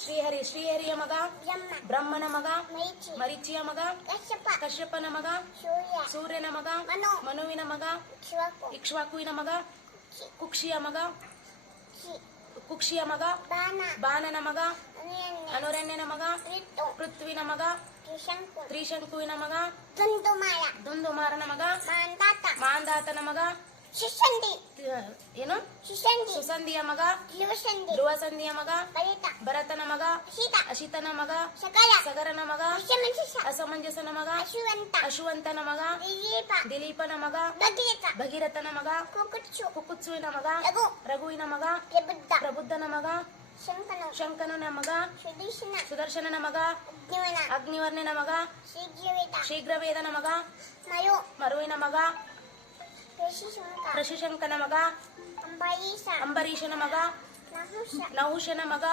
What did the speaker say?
ಶ್ರೀಹರಿಯ ಮಗ ಬ್ರಹ್ಮನ ಮಗ ಮರೀಚಿಯ ಮಗ ಕಶ್ಯಪನ ಮಗ ಸೂರ್ಯನ ಮಗ ಮನುವಿನ ಮಗ ಇಕ್ಷ್ವಾಕುವಿನ ಮಗ ಕುಕ್ಷಿಯ ಮಗ ಬಾಣನ ಮಗ ಅನುರಣ್ಯನ ಮಗ ಪೃಥ್ವಿನ ಮಗ ತ್ರಿಶಂಕುವಿನ ಮಗ ದುಂದುಮಾರನ ಮಗ ಮಾಂಧಾತನ ಮಗ ಏನು ಸುಸಂಧಿಯ ಮಗ ಧ್ರುವಸಂಧಿಯ ಮಗ ಭರತನ ಮಗ ಅಶಿತನ ಮಗ ಸಗರನ ಮಗ ಅಸಮಂಜಸನ ಮಗ ಅಶುವಂತನ ಮಗ ದಿಲೀಪನ ಮಗ ಭಗೀರಥನ ಮಗ ಕುಕುತ್ಸುವಿನ ಮಗ ರಘುವಿನ ಮಗ ಪ್ರಬುದ್ಧನ ಮಗ ಶಂಕನನ ಮಗ ಸುದರ್ಶನನ ಮಗ ಅಗ್ನಿವರ್ಣನ ಮಗ ಶೀಘ್ರವೇದನ ಮಗ ಮರುವಿನ ಮಗ ಋಷಿಶಂಕನ ಮಗ ಅಂಬರೀಷನ ಮಗ ನಹುಷನ ಮಗ